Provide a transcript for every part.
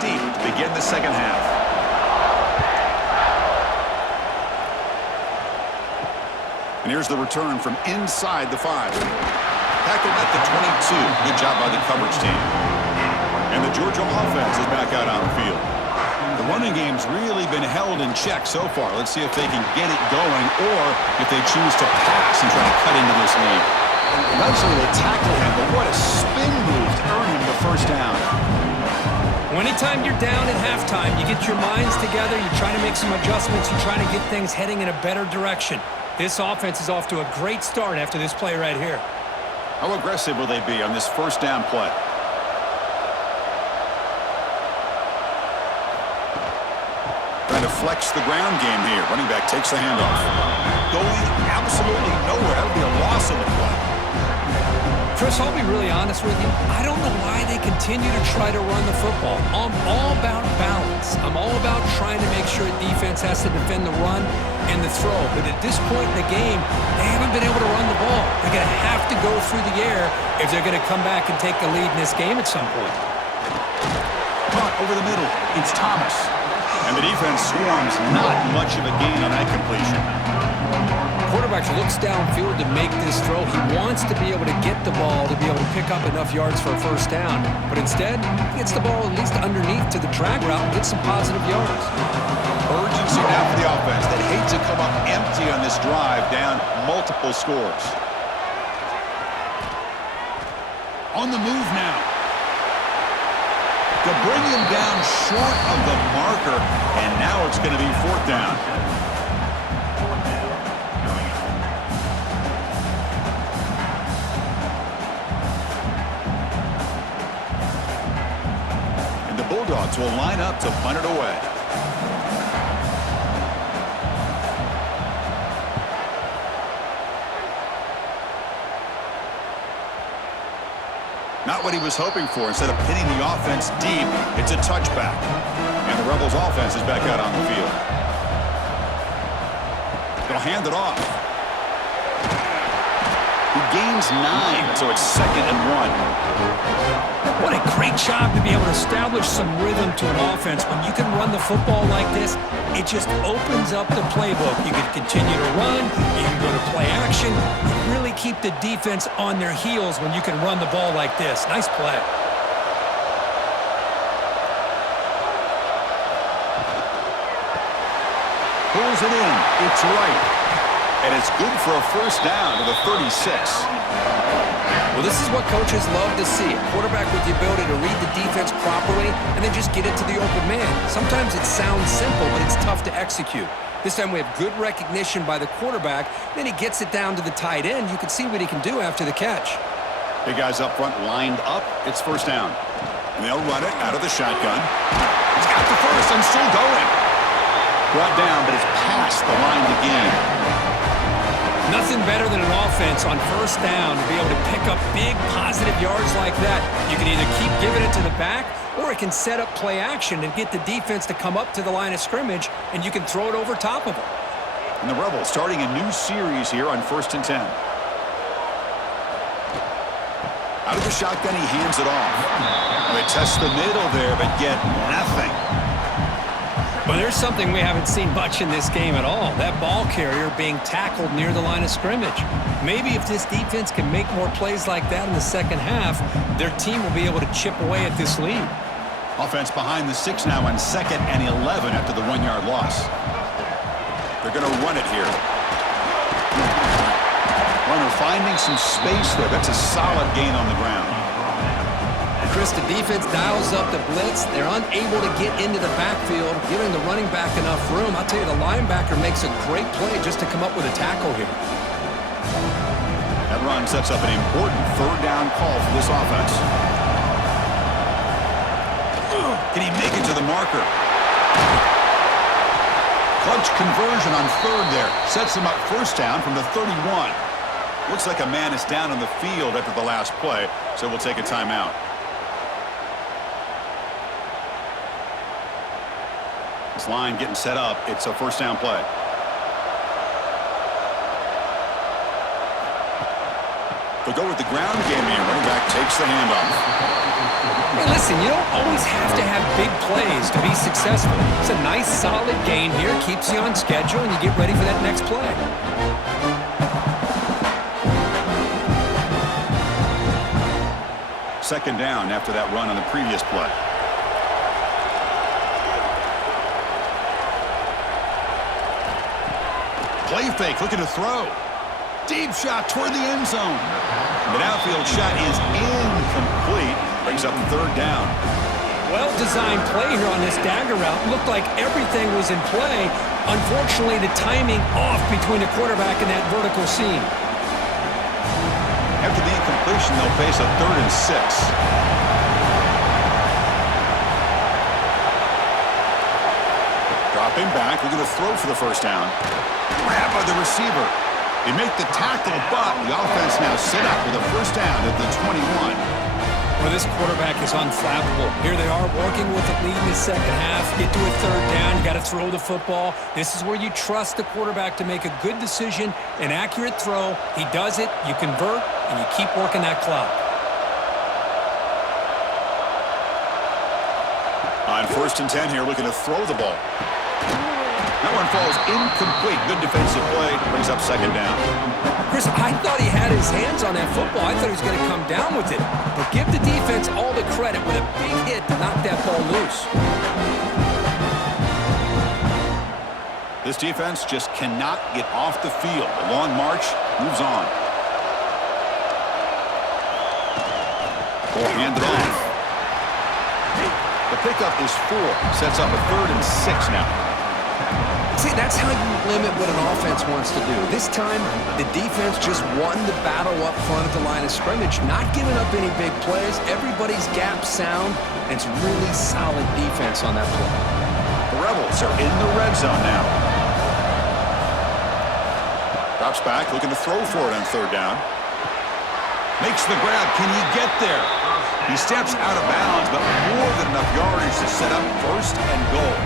deep to begin the second half. And here's the return from inside the 5. Tackled at the 22. Good job by the coverage team. And the Georgia offense is back out on the field. The running game's really been held in check so far. Let's see if they can get it going or if they choose to pass and try to cut into this lead. Eventually they tackle him, but what a spin move to earn him the first down. Well, anytime you're down at halftime, you get your minds together, you try to make some adjustments, you try to get things heading in a better direction. This offense is off to a great start after this play right here. How aggressive will they be on this first down play? Trying to flex the ground game here. Running back takes the handoff. Going absolutely nowhere. That would be a loss on the play. Chris, I'll be really honest with you. I don't know why they continue to try to run the football. I'm all about balance. I'm all about trying to make sure defense has to defend the run and the throw. But at this point in the game, they haven't been able to run the ball. They're going to have to go through the air if they're going to come back and take the lead in this game at some point. Punt over the middle. It's Thomas. And the defense swarms. Not much of a gain on that completion. Quarterback looks downfield to make this throw. He wants to be able to get the ball to be able to pick up enough yards for a first down. But instead, he gets the ball at least underneath to the drag route and gets some positive yards. Urgency now for the offense that hate to come up empty on this drive, down multiple scores. On the move now. To bring him down short of the marker, and now it's going to be fourth down. And the Bulldogs will line up to punt it away. Not what he was hoping for. Instead of pinning the offense deep, it's a touchback. And the Rebels offense is back out on the field. They'll hand it off. He gains 9, so it's 2nd and 1. What a great job to be able to establish some rhythm to an offense. When you can run the football like this, it just opens up the playbook. You can continue to run, you can go to play action. You really keep the defense on their heels when you can run the ball like this. Nice play. Pulls it in. It's right. And it's good for a first down to the 36. Well, this is what coaches love to see. A quarterback with the ability to read the defense properly and then just get it to the open man. Sometimes it sounds simple, but it's tough to execute. This time we have good recognition by the quarterback. Then he gets it down to the tight end. You can see what he can do after the catch. Big guys up front lined up. It's first down. And they'll run it out of the shotgun. He's got the first and still going. Brought down, but it's past the line to gain. Nothing better than an offense on first down to be able to pick up big positive yards like that. You can either keep giving it to the back, or it can set up play action and get the defense to come up to the line of scrimmage, and you can throw it over top of them. And the Rebels starting a new series here on 1st and 10. Out of the shotgun, he hands it off. They test the middle there, but get nothing. Well, there's something we haven't seen much in this game at all. That ball carrier being tackled near the line of scrimmage. Maybe if this defense can make more plays like that in the second half, their team will be able to chip away at this lead. Offense behind the 6 now on 2nd and 11 after the 1-yard loss. They're going to run it here. Runner finding some space there. That's a solid gain on the ground. Chris, the defense dials up the blitz. They're unable to get into the backfield, giving the running back enough room. I'll tell you, the linebacker makes a great play just to come up with a tackle here. That run sets up an important third down call for this offense. Can he make it to the marker? Clutch conversion on third there. Sets him up first down from the 31. Looks like a man is down on the field after the last play, so we'll take a timeout. This line getting set up. It's a first down play. They'll go with the ground game here. Running back takes the handoff. Hey, listen, you don't always have to have big plays to be successful. It's a nice, solid gain here. Keeps you on schedule, and you get ready for that next play. Second down after that run on the previous play. Play fake, looking to throw. Deep shot toward the end zone. The downfield shot is incomplete. Brings up third down. Well-designed play here on this dagger route. Looked like everything was in play. Unfortunately, the timing off between the quarterback and that vertical seam. After the incompletion, they'll face a 3rd and 6. Dropping back, we're going to throw for the first down. Grab by the receiver. They make the tackle, but the offense now set up with a first down at the 21. Well, this quarterback is unflappable. Here they are working with a lead in the second half. Get to a third down, you got to throw the football. This is where you trust the quarterback to make a good decision, an accurate throw. He does it, you convert, and you keep working that clock. On 1st and 10 here, looking to throw the ball. That one falls incomplete. Good defensive play. Brings up second down. Chris, I thought he had his hands on that football. I thought he was going to come down with it. But give the defense all the credit with a big hit to knock that ball loose. This defense just cannot get off the field. The long march moves on. Ball handed off. The pickup is 4. Sets up a 3rd and 6 now. See, that's how you limit what an offense wants to do. This time, the defense just won the battle up front at the line of scrimmage, not giving up any big plays. Everybody's gap sound, and it's really solid defense on that play. The Rebels are in the red zone now. Drops back, looking to throw for it on 3rd down. Makes the grab. Can he get there? He steps out of bounds, but more than enough yardage to set up 1st and goal.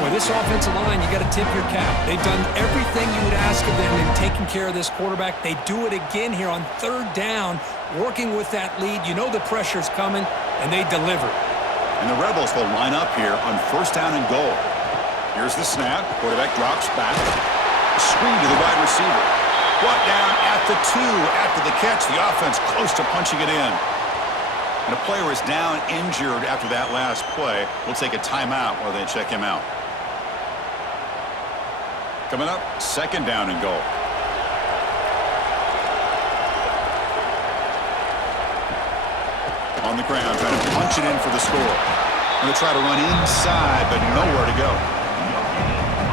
Well, this offensive line, you got to tip your cap. They've done everything you would ask of them in taking care of this quarterback. They do it again here on 3rd down, working with that lead. You know the pressure's coming, and they deliver. And the Rebels will line up here on 1st down and goal. Here's the snap. Quarterback drops back. Screen to the wide receiver. Brought down at the 2 after the catch. The offense close to punching it in. And a player is down injured after that last play. We'll take a timeout while they check him out. Coming up, 2nd down and goal. On the ground, trying to punch it in for the score. Going to try to run inside, but nowhere to go.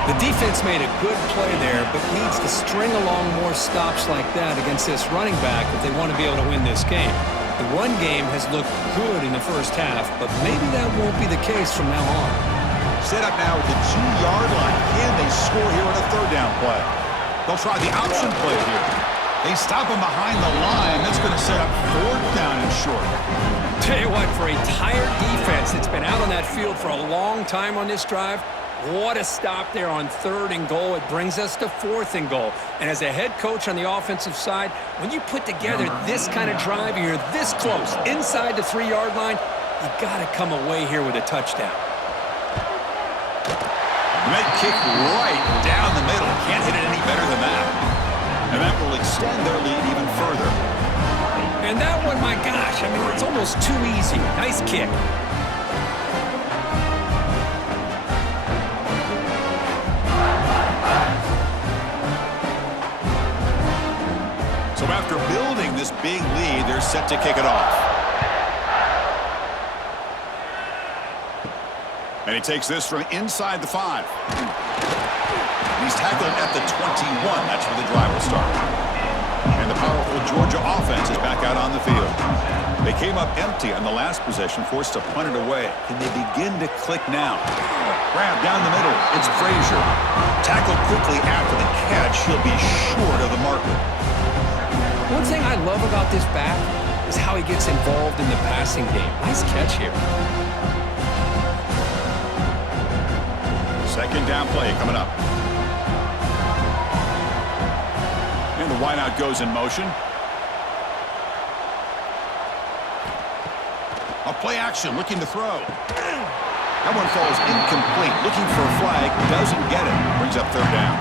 The defense made a good play there, but needs to string along more stops like that against this running back if they want to be able to win this game. The run game has looked good in the first half, but maybe that won't be the case from now on. Set up now at the 2-yard line. Can they score here on a 3rd down play? They'll try the option play here. They stop him behind the line. That's going to set up 4th down and short. Tell you what, for a tired defense that's been out on that field for a long time on this drive, what a stop there on 3rd and goal. It brings us to 4th and goal. And as a head coach on the offensive side, when you put together this kind of drive, you're this close, inside the 3-yard line, you got to come away here with a touchdown. Med kick right down the middle. Can't hit it any better than that. And that will extend their lead even further. And that one, my gosh, I mean, it's almost too easy. Nice kick. So after building this big lead, they're set to kick it off. And he takes this from inside the 5. He's tackled at the 21. That's where the drive will start. And the powerful Georgia offense is back out on the field. They came up empty on the last possession, forced to punt it away. Can they begin to click now? Grab down the middle. It's Frazier. Tackled quickly after the catch. He'll be short of the marker. One thing I love about this back is how he gets involved in the passing game. Nice catch here. 2nd down play coming up. And the wideout goes in motion. Play action, looking to throw. That one falls incomplete. Looking for a flag, doesn't get it. Brings up third down.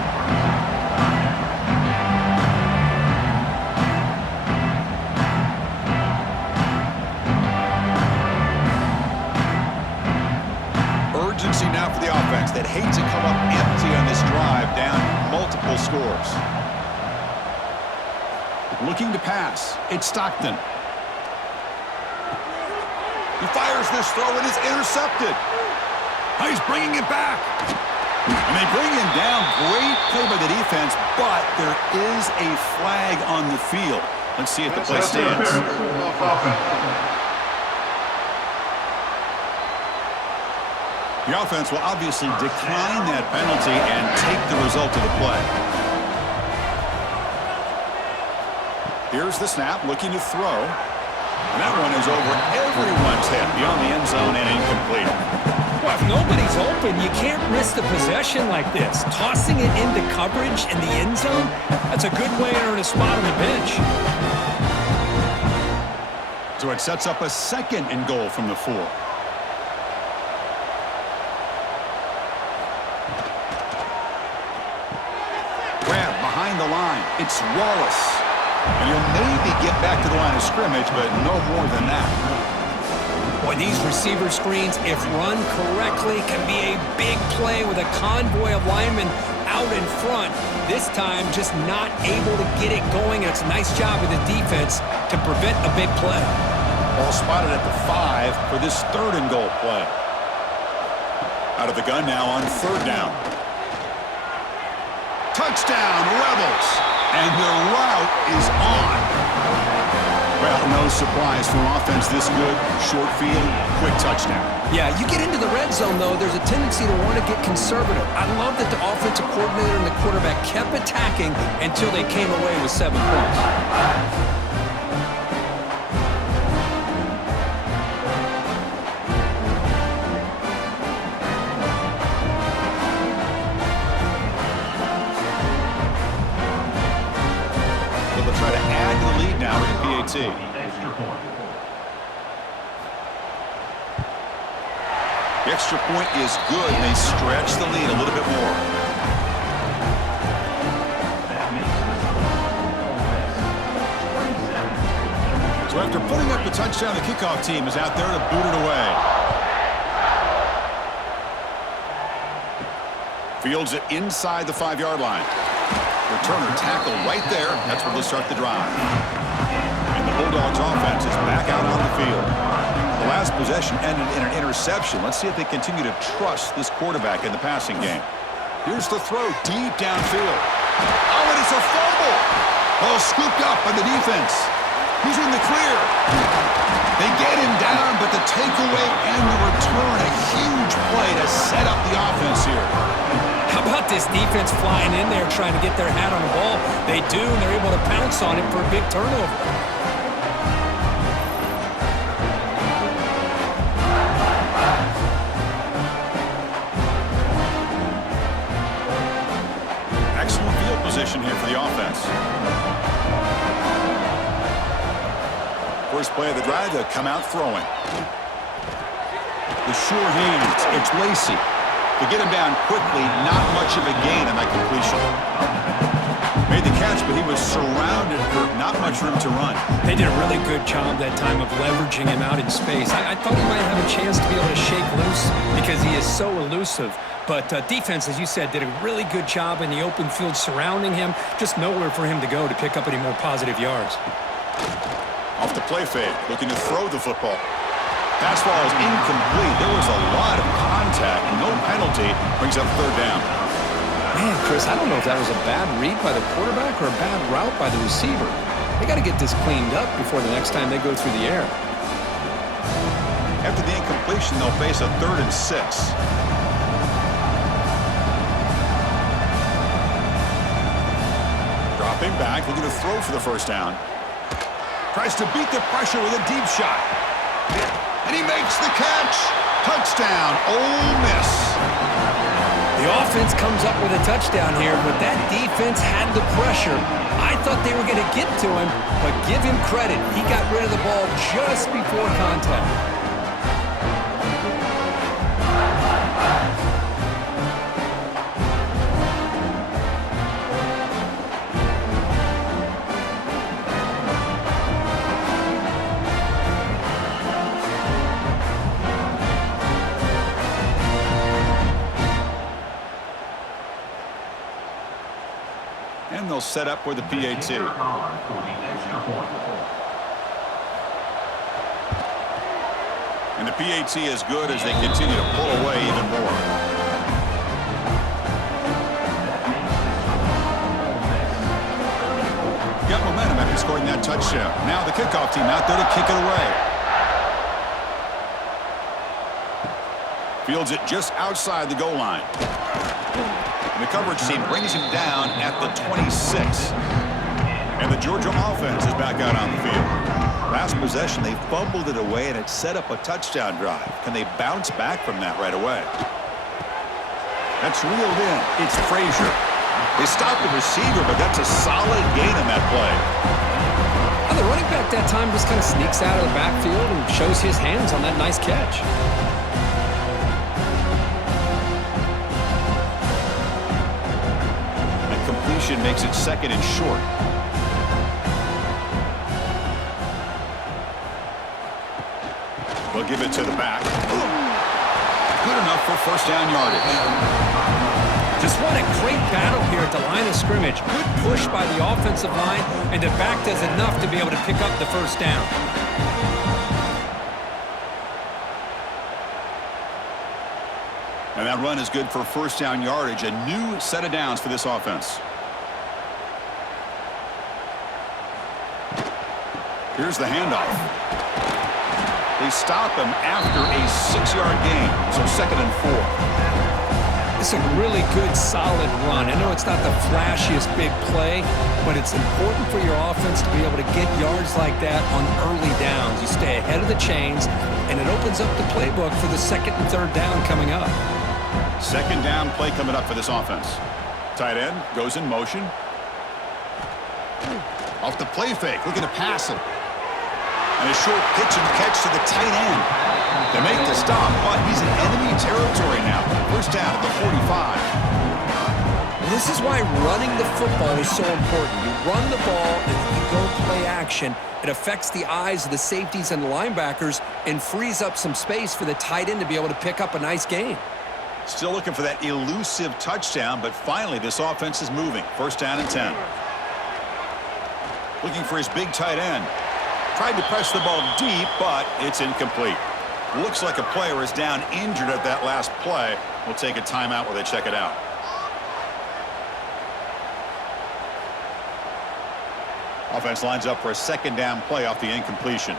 Urgency now for the offense that hates to come up empty on this drive, down multiple scores. Looking to pass. It's Stockton. He fires this throw and it's intercepted. He's bringing it back. And they bring him down. Great play by the defense, but there is a flag on the field. Let's see if the play stands. The offense will obviously decline that penalty and take the result of the play. Here's the snap, looking to throw. And that one is over everyone's head, beyond the end zone and incomplete. Well, if nobody's open, you can't risk the possession like this. Tossing it into coverage in the end zone, that's a good way to earn a spot on the bench. So it sets up a second and goal from the 4. Grab behind the line. It's Wallace. And you'll maybe get back to the line of scrimmage, but no more than that. Boy, these receiver screens, if run correctly, can be a big play with a convoy of linemen out in front. This time, just not able to get it going. And it's a nice job of the defense to prevent a big play. Ball spotted at the 5 for this third and goal play. Out of the gun now on third down. Touchdown, Rebels! And their route is on. Well, no surprise for an offense this good. Short field, quick touchdown. Yeah, you get into the red zone, though, there's a tendency to want to get conservative. I love that the offensive coordinator and the quarterback kept attacking until they came away with 7 points. Try to add to the lead now with the PAT. The extra point is good, and they stretch the lead a little bit more. So after putting up the touchdown, the kickoff team is out there to boot it away. Fields it inside the 5-yard line. Returner tackle right there. That's where they'll start the drive. And the Bulldogs offense is back out on the field. The last possession ended in an interception. Let's see if they continue to trust this quarterback in the passing game. Here's the throw deep downfield. Oh, and it's a fumble. Ball scooped up by the defense. He's in the clear. They get him down, but the takeaway and the return, a huge play to set up the offense here. How about this defense flying in there trying to get their hat on the ball? They do, and they're able to pounce on it for a big turnover. Excellent field position here for the offense. First play of the drive, they'll come out throwing. The sure hands, it's Lacey. To get him down quickly, not much of a gain on that completion. Made the catch, but he was surrounded, Kirk. Not much room to run. They did a really good job that time of leveraging him out in space. I thought he might have a chance to be able to shake loose because he is so elusive. But defense, as you said, did a really good job in the open field surrounding him. Just nowhere for him to go to pick up any more positive yards. Off the play fake, looking to throw the football. Pass ball is incomplete. There was a lot of contact. No penalty. Brings up third down. Man, Chris, I don't know if that was a bad read by the quarterback or a bad route by the receiver. They got to get this cleaned up before the next time they go through the air. After the incompletion, they'll face a 3rd and 6. Dropping back, looking to throw for the first down. Tries to beat the pressure with a deep shot. And he makes the catch. Touchdown, Ole Miss. The offense comes up with a touchdown here, but that defense had the pressure. I thought they were going to get to him, but give him credit. He got rid of the ball just before contact. And they'll set up for the PAT. And the PAT is good as they continue to pull away even more. Got momentum after scoring that touchdown. Now the kickoff team out there to kick it away. Fields it just outside the goal line. And the coverage team brings him down at the 26. And the Georgia offense is back out on the field. Last possession, they fumbled it away, and it set up a touchdown drive. Can they bounce back from that right away? That's reeled in. It's Frazier. They stopped the receiver, but that's a solid gain on that play. And the running back that time just kind of sneaks out of the backfield and shows his hands on that nice catch. And completion makes it second and short. They'll give it to the back. Good enough for first down yardage. Just what a great battle here at the line of scrimmage. Good push by the offensive line, and the back does enough to be able to pick up the first down. And that run is good for first down yardage. A new set of downs for this offense. Here's the handoff. They stop him after a 6-yard gain, so second and 4. It's a really good, solid run. I know it's not the flashiest big play, but it's important for your offense to be able to get yards like that on early downs. You stay ahead of the chains, and it opens up the playbook for the second and third down coming up. Second down play coming up for this offense. Tight end goes in motion. Off the play fake, looking to pass it. And a short pitch and catch to the tight end. They make the stop, but he's in enemy territory now. First down at the 45. Well, this is why running the football is so important. You run the ball and then you go play action. It affects the eyes of the safeties and the linebackers and frees up some space for the tight end to be able to pick up a nice gain. Still looking for that elusive touchdown, but finally this offense is moving. First down and 10. Looking for his big tight end. Tried to press the ball deep, but it's incomplete. Looks like a player is down injured at that last play. We'll take a timeout while they check it out. Offense lines up for a second down play off the incompletion.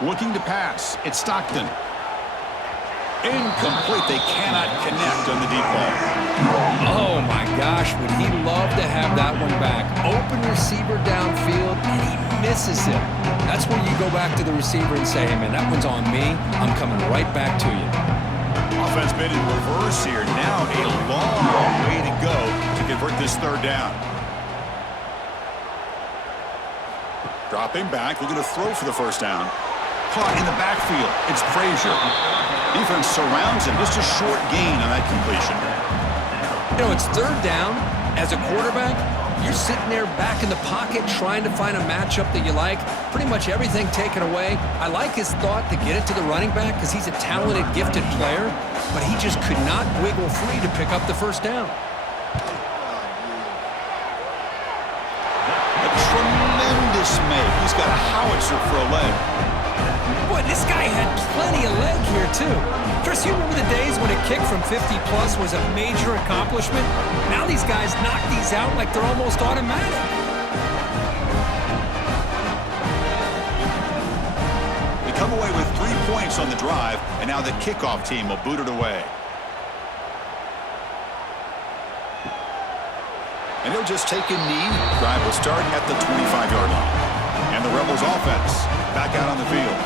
Looking to pass. It's Stockton. Incomplete. They cannot connect on the deep ball. Oh, my gosh. Would he love to have that one back? Open receiver downfield, and he misses it. That's where you go back to the receiver and say, hey, man, that one's on me. I'm coming right back to you. Offense made in reverse here. Now a long way to go to convert this third down. Dropping back, looking to throw for the first down. Caught in the backfield. It's Frazier. Defense surrounds him. Just a short gain on that completion. You know, it's third down. As a quarterback, you're sitting there back in the pocket trying to find a matchup that you like. Pretty much everything taken away. I like his thought to get it to the running back because he's a talented, gifted player, but he just could not wiggle free to pick up the first down. A tremendous make. He's got a howitzer for a leg. Boy, this guy had plenty of leg here, too. Chris, you remember the days when a kick from 50-plus was a major accomplishment? Now these guys knock these out like they're almost automatic. They come away with 3 points on the drive, and now the kickoff team will boot it away. And he'll just take a knee. Drive will start at the 25-yard line. And the Rebels offense back out on the field.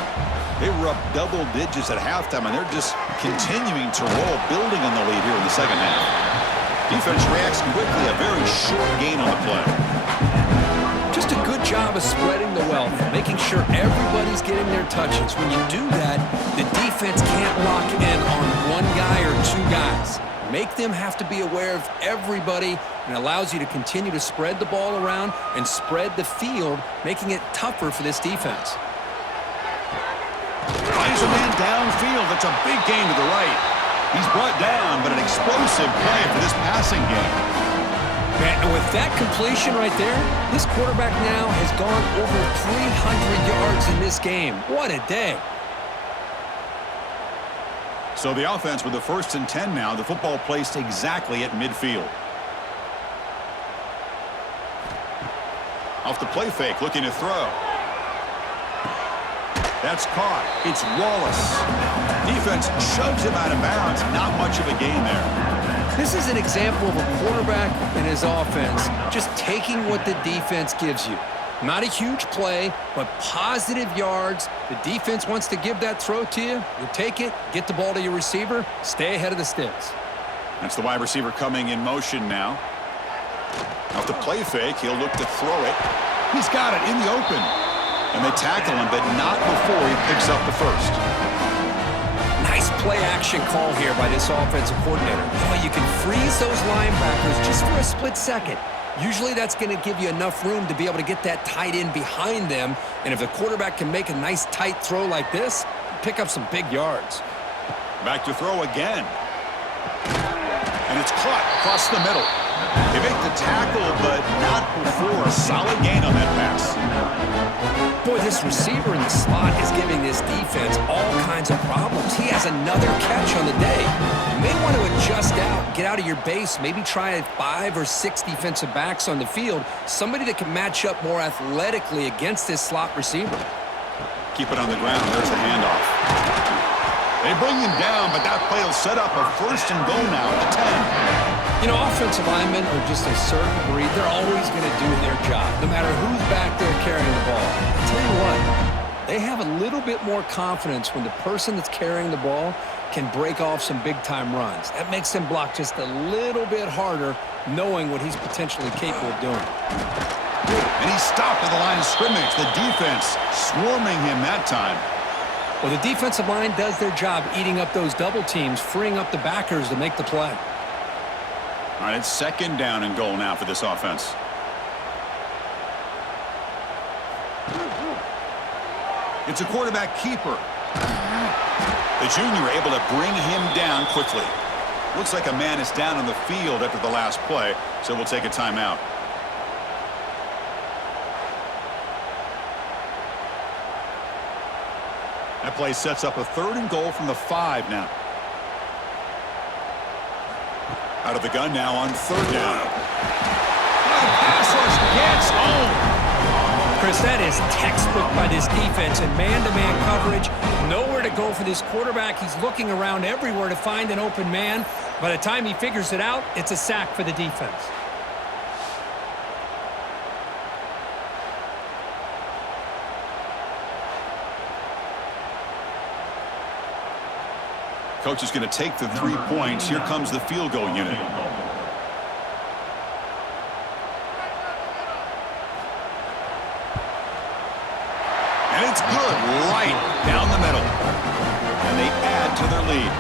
They were up double digits at halftime, and they're just continuing to roll, building on the lead here in the second half. Defense reacts quickly, a very short gain on the play. Just a good job of spreading the wealth, making sure everybody's getting their touches. When you do that, the defense can't lock in on one guy or two guys. Make them have to be aware of everybody, and allows you to continue to spread the ball around and spread the field, making it tougher for this defense. Finds a man downfield. That's a big gain to the right. He's brought down, but an explosive play for this passing game. Man, and with that completion right there, this quarterback now has gone over 300 yards in this game. What a day. So the offense with the 1st and 10 now, the football placed exactly at midfield. Off the play fake, looking to throw. That's caught. It's Wallace. Defense shoves him out of bounds. Not much of a gain there. This is an example of a quarterback and his offense just taking what the defense gives you. Not a huge play, but positive yards. The defense wants to give that throw to you. You take it, get the ball to your receiver, stay ahead of the sticks. That's the wide receiver coming in motion now. Off the play fake, he'll look to throw it. He's got it in the open. And they tackle him, but not before he picks up the first. Nice play action call here by this offensive coordinator. Boy, you can freeze those linebackers just for a split second. Usually that's going to give you enough room to be able to get that tight end behind them. And if the quarterback can make a nice tight throw like this, pick up some big yards. Back to throw again. And it's caught across the middle. They make the tackle, but not before a solid gain on that pass. Boy, this receiver in the slot is giving this defense all kinds of problems. He has another catch on the day. You may want to adjust out, get out of your base, maybe try 5 or 6 defensive backs on the field, somebody that can match up more athletically against this slot receiver. Keep it on the ground. There's the handoff. They bring him down, but that play will set up a 1st and goal now at the 10. You know, offensive linemen are just a certain breed. They're always going to do their job, no matter who's back there carrying the ball. I'll tell you what, they have a little bit more confidence when the person that's carrying the ball can break off some big-time runs. That makes them block just a little bit harder, knowing what he's potentially capable of doing. And he stopped at the line of scrimmage. The defense swarming him that time. Well, the defensive line does their job eating up those double teams, freeing up the backers to make the play. All right, it's 2nd down and goal now for this offense. It's a quarterback keeper. The junior able to bring him down quickly. Looks like a man is down on the field after the last play, so we'll take a timeout. That play sets up a 3rd and goal from the 5 now. Out of the gun now on 3rd down. The pass rush gets home. Chris, that is textbook by this defense in man-to-man coverage. Nowhere to go for this quarterback. He's looking around everywhere to find an open man. By the time he figures it out, it's a sack for the defense. Coach is going to take the 3 points. Here comes the field goal unit. And it's good, right down the middle. And they add to their lead.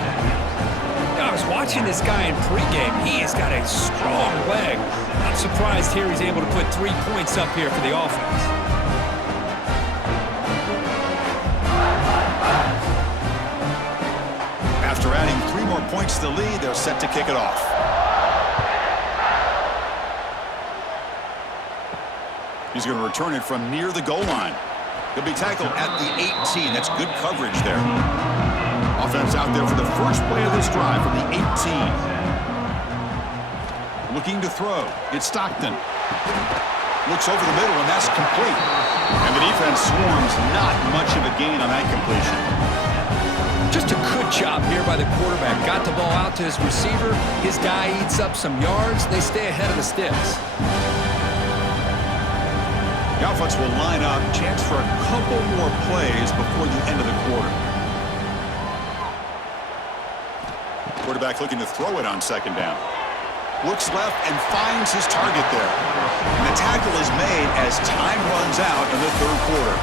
I was watching this guy in pregame. He has got a strong leg. Not surprised here he's able to put 3 points up here for the offense. After adding 3 more points to the lead, they're set to kick it off. He's going to return it from near the goal line. He'll be tackled at the 18. That's good coverage there. Offense out there for the first play of this drive from the 18. Looking to throw. It's Stockton. Looks over the middle, and that's complete. And the defense swarms. Not much of a gain on that completion. Just a good job here by the quarterback. Got the ball out to his receiver. His guy eats up some yards. They stay ahead of the sticks. The offense will line up. Chance for a couple more plays before the end of the quarter. Quarterback looking to throw it on 2nd down. Looks left and finds his target there. And the tackle is made as time runs out in the 3rd quarter.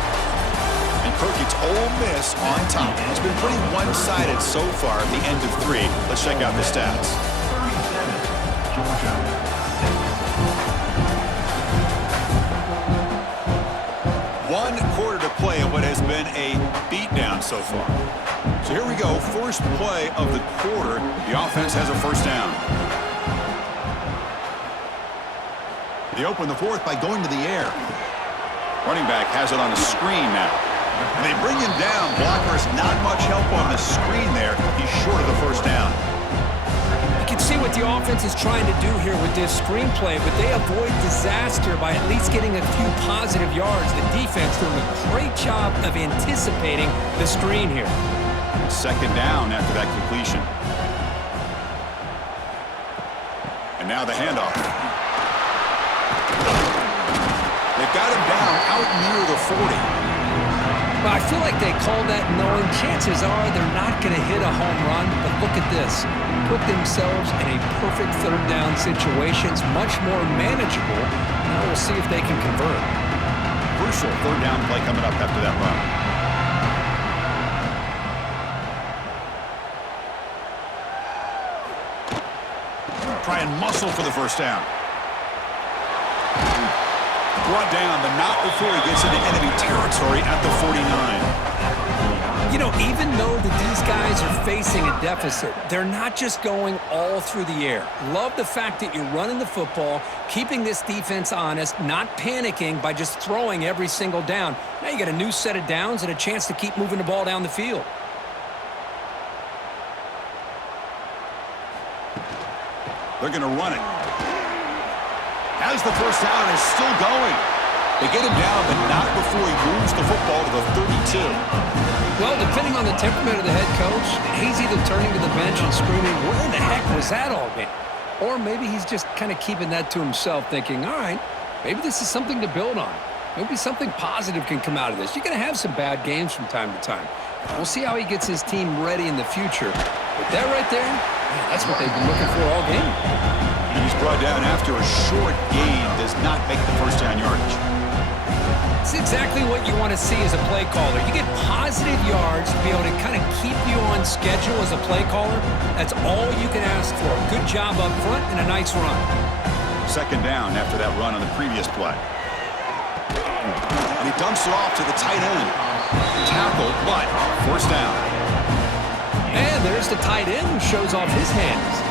And Kirk, it's Ole Miss on top. It's been pretty one-sided so far at the end of 3. Let's check out the stats. 1 quarter to play in what has been a beatdown so far. So here we go, first play of the quarter. The offense has a first down. They open the fourth by going to the air. Running back has it on a screen now. And they bring him down. Blockers, not much help on the screen there. He's short of the first down. You can see what the offense is trying to do here with this screenplay, but they avoid disaster by at least getting a few positive yards. The defense doing a great job of anticipating the screen here. Second down after that completion. And now the handoff. They've got him down out near the 40. Well, I feel like they call that knowing chances are they're not going to hit a home run, but look at this. Put themselves in a perfect third down situation. It's much more manageable. Now we'll see if they can convert. Crucial third down play coming up after that run. Try and muscle for the first down. Brought down, but not before he gets into enemy territory at the 49. You know, even though these guys are facing a deficit, they're not just going all through the air. Love the fact that you're running the football, keeping this defense honest, not panicking by just throwing every single down. Now you got a new set of downs and a chance to keep moving the ball down the field. They're going to run it. As the first down is still going. They get him down, but not before he moves the football to the 32. Well, depending on the temperament of the head coach, he's either turning to the bench and screaming, where in the heck was that all been? Or maybe he's just kind of keeping that to himself, thinking, all right, maybe this is something to build on. Maybe something positive can come out of this. You're going to have some bad games from time to time. We'll see how he gets his team ready in the future. But that right there, man, that's what they've been looking for all game. And he's brought down after a short gain, does not make the first down yardage. It's exactly what you want to see as a play caller. You get positive yards to be able to kind of keep you on schedule as a play caller. That's all you can ask for. Good job up front and a nice run. Second down after that run on the previous play. And he dumps it off to the tight end. Tackle, but first down. And there's the tight end who shows off his hands.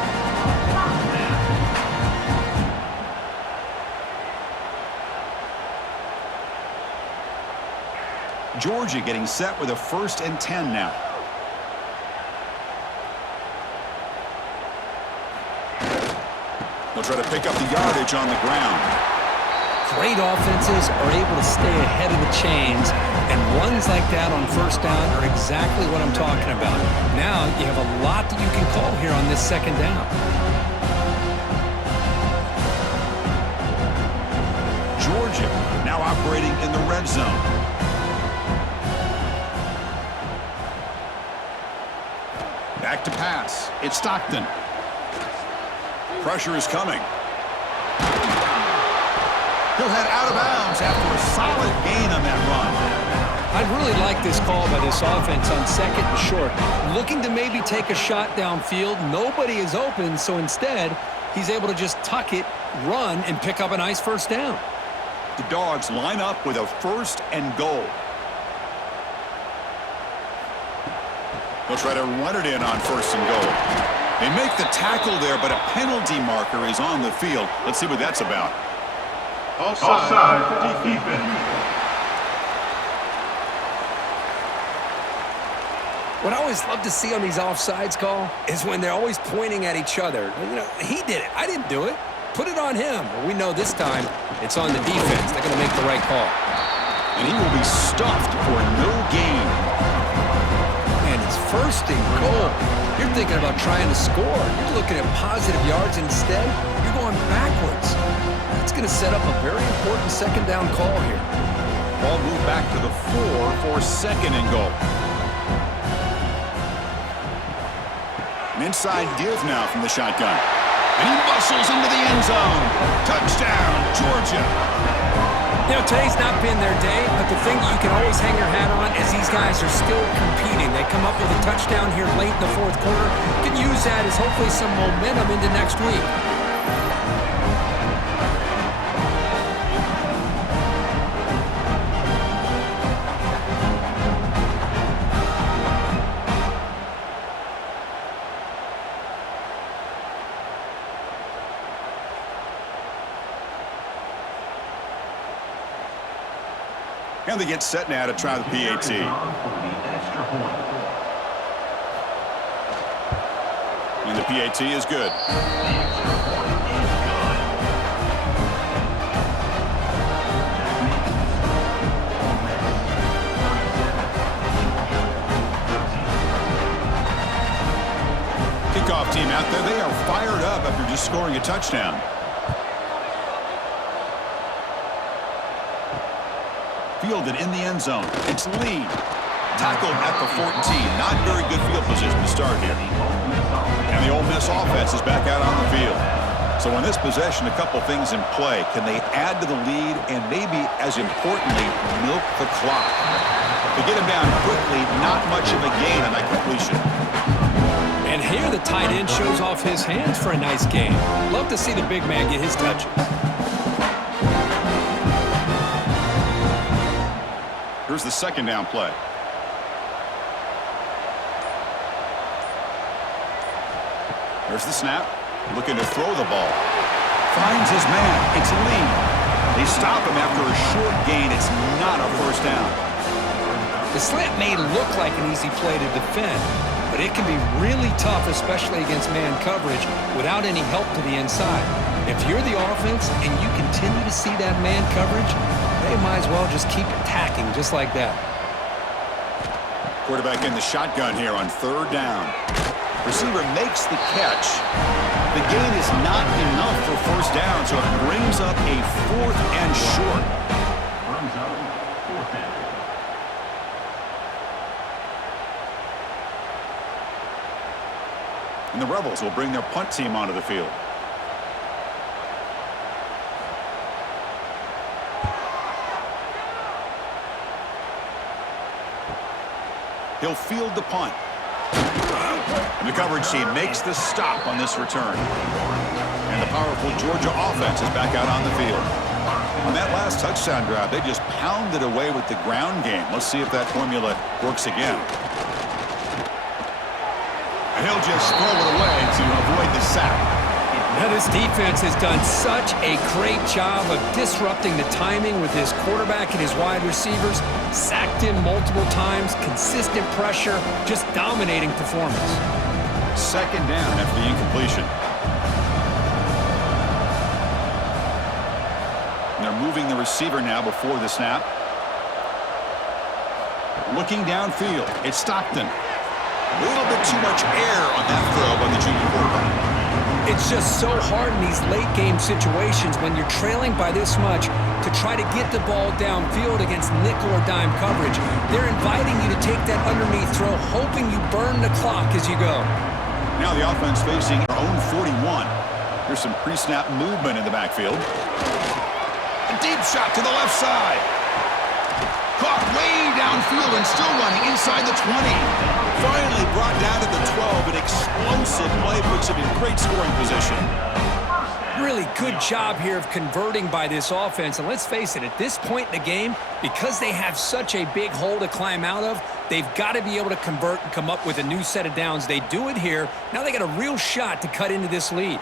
Georgia getting set with a 1st and 10 now. They'll try to pick up the yardage on the ground. Great offenses are able to stay ahead of the chains, and runs like that on first down are exactly what I'm talking about. Now you have a lot that you can call here on this second down. Georgia now operating in the red zone. Back to pass. It's Stockton. Pressure is coming. He'll head out of bounds after a solid gain on that run. I'd really like this call by this offense on second and short. Looking to maybe take a shot downfield. Nobody is open, so instead, he's able to just tuck it, run, and pick up a nice first down. The Dogs line up with a 1st and goal. They'll try to run it in on 1st and goal. They make the tackle there, but a penalty marker is on the field. Let's see what that's about. Offside, defense. What I always love to see on these offsides call is when they're always pointing at each other. You know, he did it. I didn't do it. Put it on him. Well, we know this time it's on the defense. They're going to make the right call. And he will be stuffed for no gain. And it's 1st and goal. You're thinking about trying to score. You're looking at positive yards. Instead, you're going backwards. That's going to set up a very important second down call here. Ball moved back to the 4 for 2nd and goal. An inside give now from the shotgun. And he muscles into the end zone. Touchdown, Georgia. You know, today's not been their day, but the thing you can always hang your hat on is these guys are still competing. They come up with a touchdown here late in the 4th quarter. You can use that as hopefully some momentum into next week. And they get set now to try the PAT. And the PAT is good. Kickoff team out there. They are fired up after just scoring a touchdown. Fielded in the end zone. It's Lee. Tackled at the 14. Not very good field position to start here. And the Ole Miss offense is back out on the field. So in this possession, a couple things in play. Can they add to the lead and maybe, as importantly, milk the clock? To get him down quickly, not much of a gain on that completion. And here the tight end shows off his hands for a nice gain. Love to see the big man get his touches. Here's the second down play. There's the snap. Looking to throw the ball. Finds his man. It's Lee. They stop him after a short gain. It's not a first down. The slant may look like an easy play to defend, but it can be really tough, especially against man coverage, without any help to the inside. If you're the offense and you continue to see that man coverage, they might as well just keep attacking just like that. Quarterback in the shotgun here on third down. Receiver makes the catch. The gain is not enough for first down, so it brings up a fourth and short. And the Rebels will bring their punt team onto the field. He'll field the punt. And the coverage team makes the stop on this return. And the powerful Georgia offense is back out on the field. On that last touchdown drive, they just pounded away with the ground game. Let's see if that formula works again. And he'll just throw it away to avoid the sack. Now this defense has done such a great job of disrupting the timing with his quarterback and his wide receivers. Sacked him multiple times, consistent pressure, just dominating performance. Second down after the incompletion. And they're moving the receiver now before the snap. Looking downfield, it's Stockton. A little bit too much air on that throw by the junior quarterback. It's just so hard in these late-game situations when you're trailing by this much to try to get the ball downfield against nickel or dime coverage. They're inviting you to take that underneath throw, hoping you burn the clock as you go. Now the offense facing their own 41. There's some pre-snap movement in the backfield. A deep shot to the left side. Caught way downfield and still running inside the 20. Finally brought down to the 12. An explosive play puts him in great scoring position. Really good job here of converting by this offense. And let's face it, at this point in the game, because they have such a big hole to climb out of, they've got to be able to convert and come up with a new set of downs. They do it here. Now they got a real shot to cut into this lead.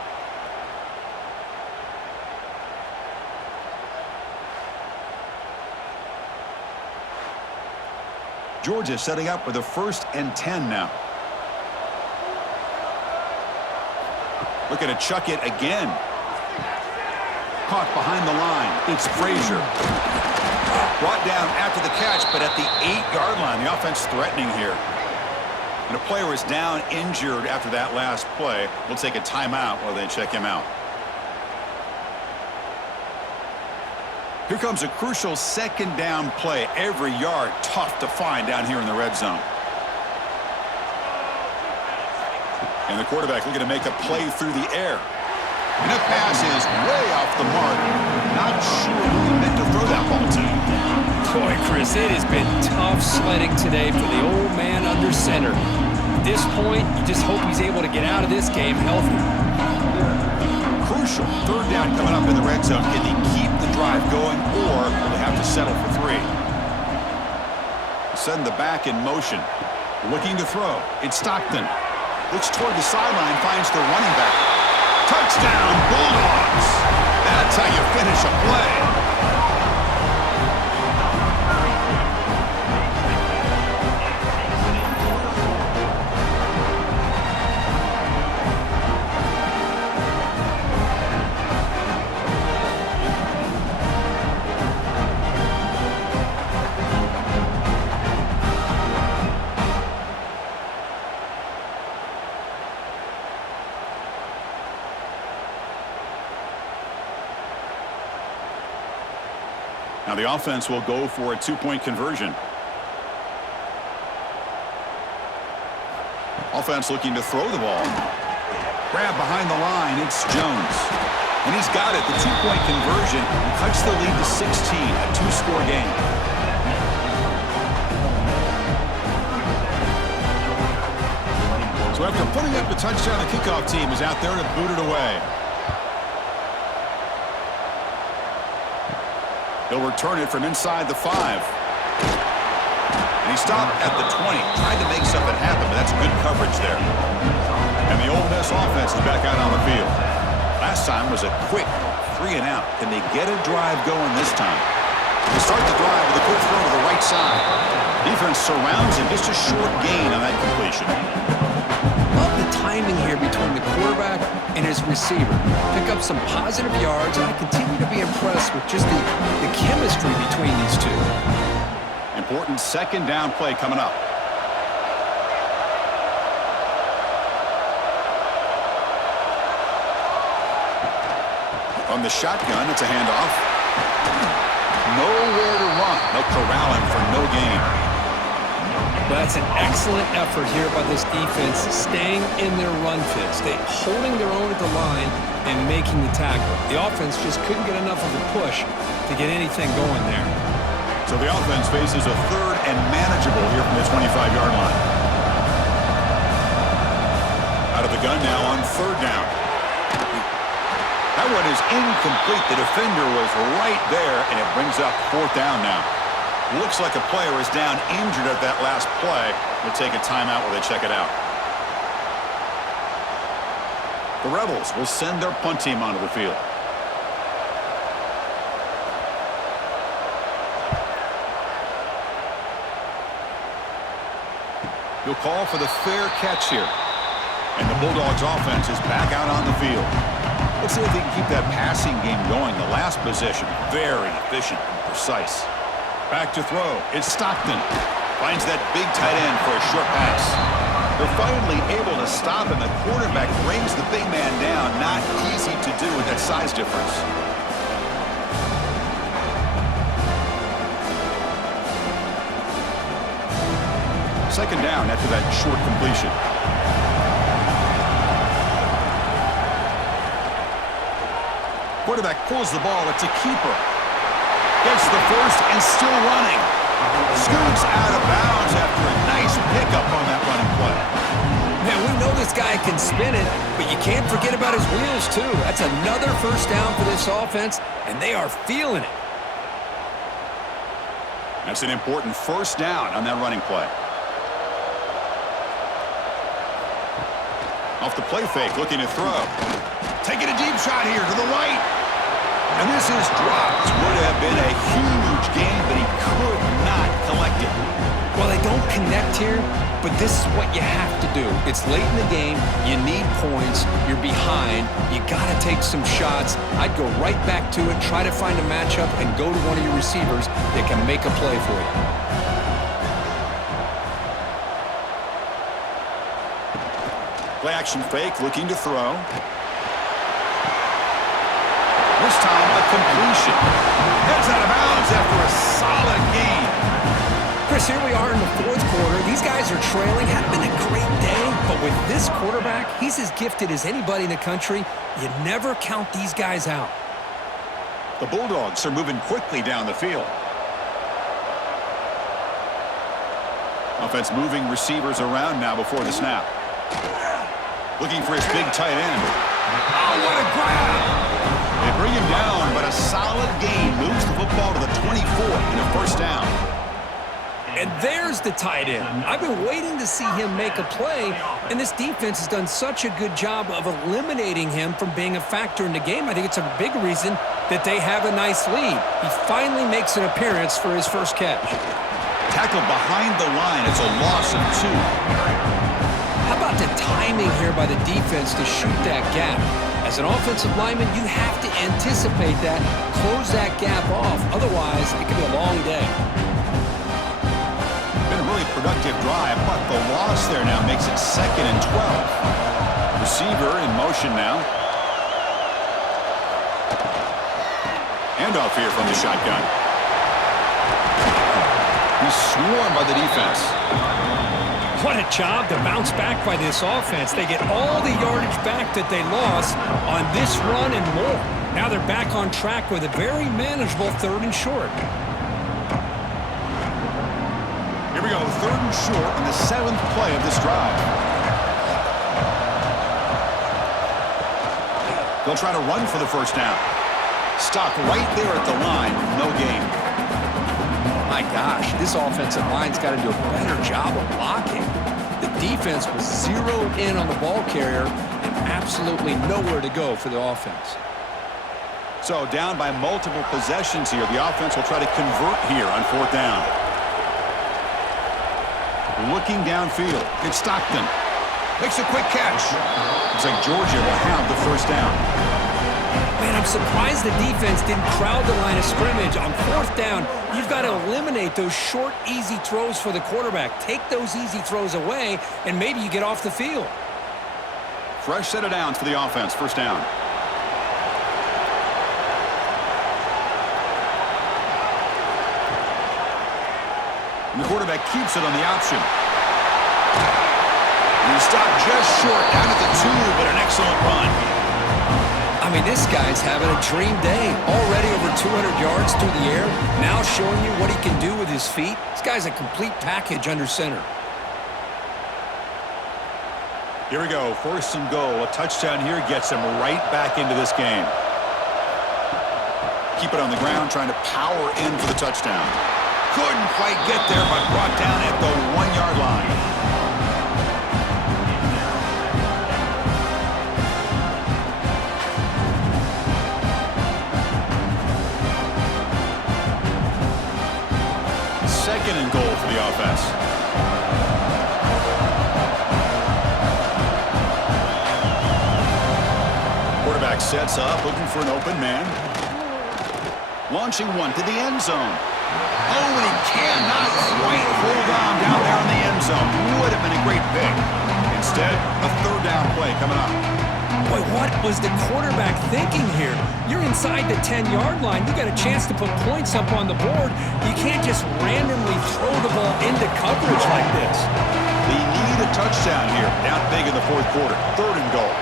Georgia setting up for the 1st and 10 now. Looking to chuck it again. Caught behind the line. It's Frazier. Brought down after the catch, but at the 8-yard line. The offense threatening here. And a player is down injured after that last play. We'll take a timeout while they check him out. Here comes a crucial second down play. Every yard tough to find down here in the red zone. And the quarterback looking to make a play through the air. And that pass is way off the mark. Not sure who he meant to throw that ball to. Boy, Chris, it has been tough sledding today for the old man under center. At this point, you just hope he's able to get out of this game healthy. Crucial third down coming up in the red zone. Can they keep the drive going, or will they have to settle for 3? Send the back in motion. Looking to throw. It's Stockton. Looks toward the sideline, finds the running back. Touchdown, Bulldogs! That's how you finish a play. Now the offense will go for a two-point conversion. Offense looking to throw the ball. Grab behind the line, it's Jones. And he's got it. The two-point conversion cuts the lead to 16, a two-score game. So after putting up the touchdown, the kickoff team is out there to boot it away. He'll return it from inside the 5. And he stopped at the 20, tried to make something happen, but that's good coverage there. And the Ole Miss offense is back out on the field. Last time was a quick 3-and-out. Can they get a drive going this time? They start the drive with a quick throw to the right side. Defense surrounds him, just a short gain on that completion. Love the timing here between the quarterback and his receiver. Pick up some positive yards, and I continue to be impressed with just the chemistry between these two. Important second down play coming up. On the shotgun, it's a handoff. Nowhere to run. They'll corral him for no gain. That's an excellent effort here by this defense, staying in their run fits, holding their own at the line and making the tackle. The offense just couldn't get enough of a push to get anything going there. So the offense faces a third and manageable here from the 25-yard line. Out of the gun now on third down. That one is incomplete. The defender was right there, and it brings up fourth down now. Looks like a player is down injured at that last play. We'll take a timeout while they check it out. The Rebels will send their punt team onto the field. He'll call for the fair catch here. And the Bulldogs offense is back out on the field. Let's see if they can keep that passing game going. The last possession, very efficient and precise. Back to throw. It's Stockton. Finds that big tight end for a short pass. They're finally able to stop, and the quarterback brings the big man down. Not easy to do with that size difference. Second down after that short completion. Quarterback pulls the ball. It's a keeper. Gets the first and still running. Scoots out of bounds after a nice pickup on that running play. Man, we know this guy can spin it, but you can't forget about his wheels, too. That's another first down for this offense, and they are feeling it. That's an important first down on that running play. Off the play fake, looking to throw. Taking a deep shot here to the right. And this is dropped. Would have been a huge gain, but he could not collect it. Well, they don't connect here, but this is what you have to do. It's late in the game. You need points. You're behind. You got to take some shots. I'd go right back to it, try to find a matchup, and go to one of your receivers that can make a play for you. Play action fake, looking to throw. This time, a completion. Heads out of bounds after a solid gain. Chris, here we are in the fourth quarter. These guys are trailing. Hadn't been a great day, but with this quarterback, he's as gifted as anybody in the country. You never count these guys out. The Bulldogs are moving quickly down the field. Offense moving receivers around now before the snap. Looking for his big tight end. Oh, what a grab! They bring him down, but a solid gain moves the football to the 24 and a first down. And there's the tight end. I've been waiting to see him make a play, and this defense has done such a good job of eliminating him from being a factor in the game. I think it's a big reason that they have a nice lead. He finally makes an appearance for his first catch. Tackled behind the line. It's a loss of 2. How about the timing here by the defense to shoot that gap? As an offensive lineman, you have to anticipate that, close that gap off. Otherwise, it could be a long day. Been a really productive drive, but the loss there now makes it 2nd and 12. Receiver in motion now. Handoff here from the shotgun. He's swarmed by the defense. What a job to bounce back by this offense. They get all the yardage back that they lost on this run and more. Now they're back on track with a very manageable 3rd and short. Here we go, 3rd and short on the 7th play of this drive. They'll try to run for the first down. Stopped right there at the line, no gain. My gosh, this offensive line's got to do a better job of blocking. The defense was zeroed in on the ball carrier and absolutely nowhere to go for the offense. So down by multiple possessions here. The offense will try to convert here on 4th down. Looking downfield. It's Stockton. Makes a quick catch. Looks like Georgia will have the first down. Man, I'm surprised the defense didn't crowd the line of scrimmage. On 4th down, you've got to eliminate those short, easy throws for the quarterback. Take those easy throws away, and maybe you get off the field. Fresh set of downs for the offense. First down. And the quarterback keeps it on the option. And he stopped just short down at the 2, but an excellent run. I mean, this guy's having a dream day. Already over 200 yards through the air. Now showing you what he can do with his feet. This guy's a complete package under center. Here we go. 1st and goal. A touchdown here gets him right back into this game. Keep it on the ground, trying to power in for the touchdown. Couldn't quite get there, but brought down at the 1-yard line. Second and goal for the offense. Quarterback sets up, looking for an open man. Launching one to the end zone. Oh, and he cannot quite hold on down there in the end zone. Would have been a great pick. Instead, a 3rd down play coming up. Boy, what was the quarterback thinking here? You're inside the 10-yard line. You got a chance to put points up on the board. You can't just randomly throw the ball into coverage like this. They need a touchdown here. Down big in the 4th quarter. 3rd and goal.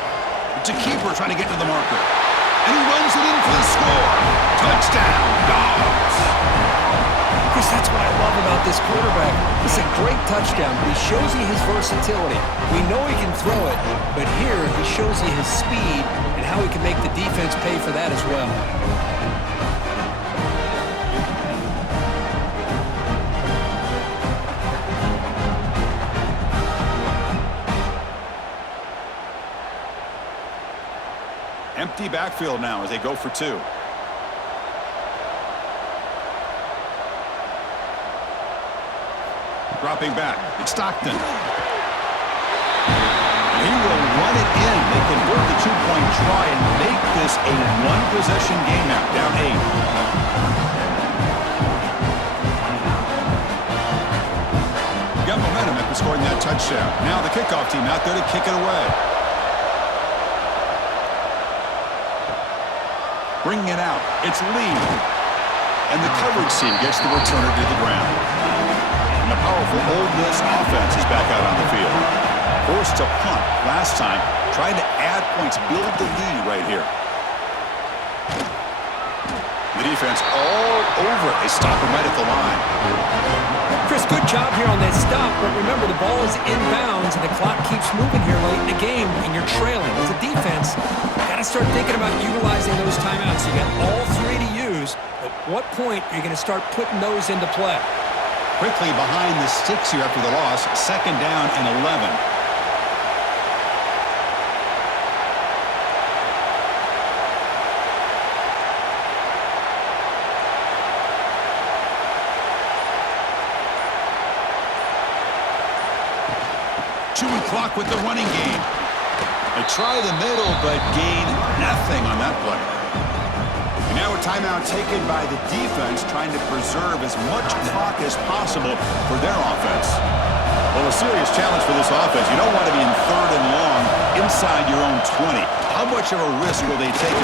It's a keeper trying to get to the marker. And he runs it in for the score. Touchdown, Dogs. Chris, that's what I love about this quarterback. It's a great touchdown, but he shows you his versatility. We know he can throw it, but here he shows you his speed and how he can make the defense pay for that as well. Empty backfield now as they go for 2. Dropping back. It's Stockton. He will run it in. They convert the 2-point try and make this a 1-possession game now. Down 8. Got momentum after scoring that touchdown. Now the kickoff team out there to kick it away. Bringing it out. It's Lee. And the coverage team gets the returner to the ground. And the powerful Ole Miss offense is back out on the field. Forced to punt last time, trying to add points, build the lead right here. The defense all over it. They stop him right at the line. Chris, good job here on that stop, but remember the ball is inbounds and the clock keeps moving here late in the game and you're trailing. As a defense, you got to start thinking about utilizing those timeouts. You got all 3 to use. At what point are you going to start putting those into play? Quickly behind the sticks here after the loss. 2nd down and 11. Chewing clock with the running game. They try the middle, but gain nothing on that play. And now a timeout taken by the defense, trying to preserve as much clock as possible for their offense. Well, a serious challenge for this offense. You don't want to be in 3rd and long inside your own 20. How much of a risk will they take?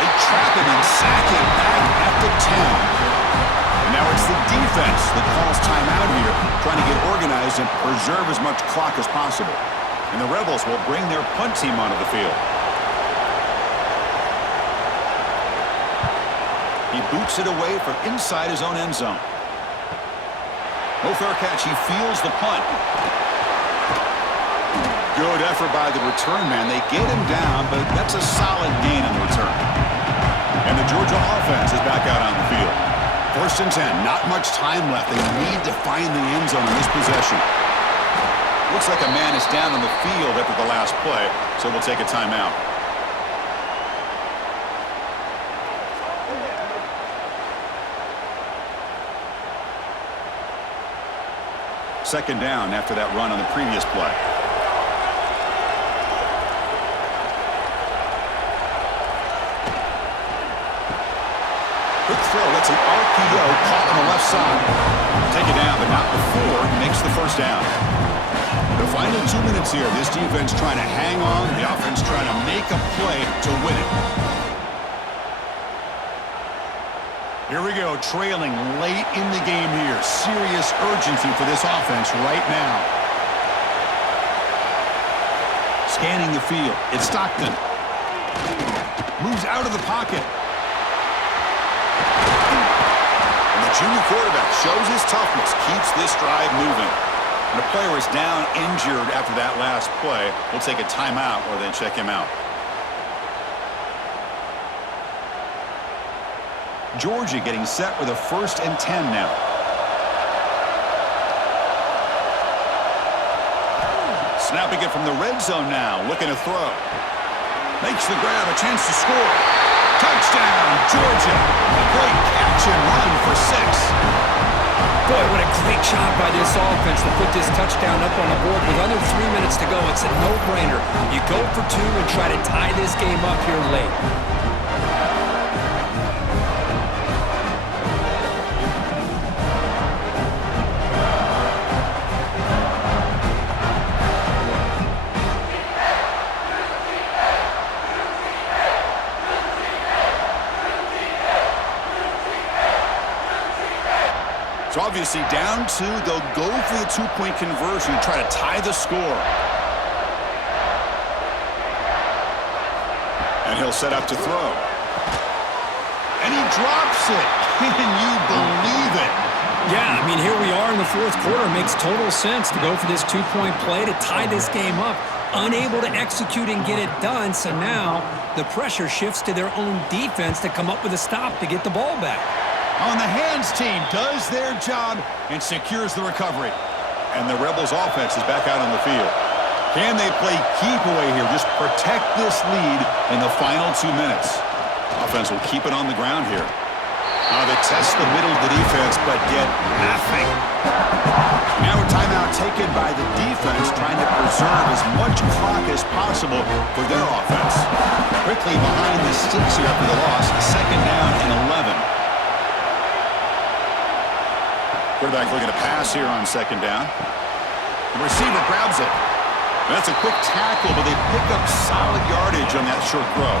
They trap him and sack him back at the 10. Now it's the defense that calls timeout here, trying to get organized and preserve as much clock as possible. And the Rebels will bring their punt team onto the field. He boots it away from inside his own end zone. No fair catch. He feels the punt. Good effort by the return man. They get him down, but that's a solid gain on the return. And the Georgia offense is back out on the field. 1st and 10, not much time left. They need to find the end zone in this possession. Looks like a man is down on the field after the last play, so we'll take a timeout. Second down after that run on the previous play. Quick throw, that's an RPO caught on the left side. Take it down, but not before he makes the first down. The final 2 minutes here, this defense trying to hang on, the offense trying to make a play to win it. Here we go, trailing late in the game here. Serious urgency for this offense right now. Scanning the field, it's Stockton. Moves out of the pocket. Junior quarterback shows his toughness, keeps this drive moving. And the player is down injured after that last play. We'll take a timeout or then check him out. Georgia getting set with a 1st and 10 now. Snapping it from the red zone now, looking to throw. Makes the grab, a chance to score. Touchdown, Georgia. A great catch and run for 6. Boy, what a great job by this offense to put this touchdown up on the board with under 3 minutes to go. It's a no-brainer. You go for 2 and try to tie this game up here late. So obviously down 2, they'll go for the 2-point conversion to try to tie the score. And he'll set up to throw. And he drops it. Can you believe it? Yeah, I mean, here we are in the 4th quarter. It makes total sense to go for this 2-point play to tie this game up. Unable to execute and get it done, so now the pressure shifts to their own defense to come up with a stop to get the ball back. On the hands team does their job and secures the recovery. And the Rebels offense is back out on the field. Can they play keep away here? Just protect this lead in the final 2 minutes. Offense will keep it on the ground here. They test the middle of the defense, but get nothing. Now a timeout taken by the defense, trying to preserve as much clock as possible for their offense. Quickly behind the sticks here after the loss. 2nd down and 11. Quarterback looking to pass here on 2nd down. The receiver grabs it. That's a quick tackle, but they pick up solid yardage on that short throw.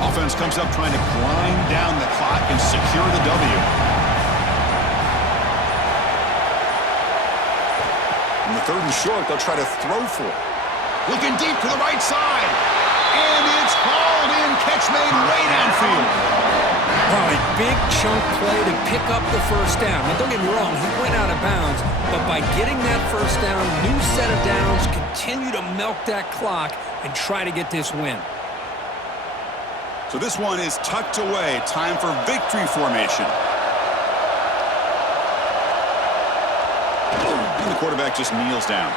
Offense comes up trying to grind down the clock and secure the W. In the 3rd and short, they'll try to throw for it. Looking deep to the right side. And it's hauled in. Catch made way downfield. Well, a big chunk play to pick up the 1st down. Now, don't get me wrong, he went out of bounds. But by getting that 1st down, new set of downs, continue to milk that clock and try to get this win. So this one is tucked away. Time for victory formation. And the quarterback just kneels down.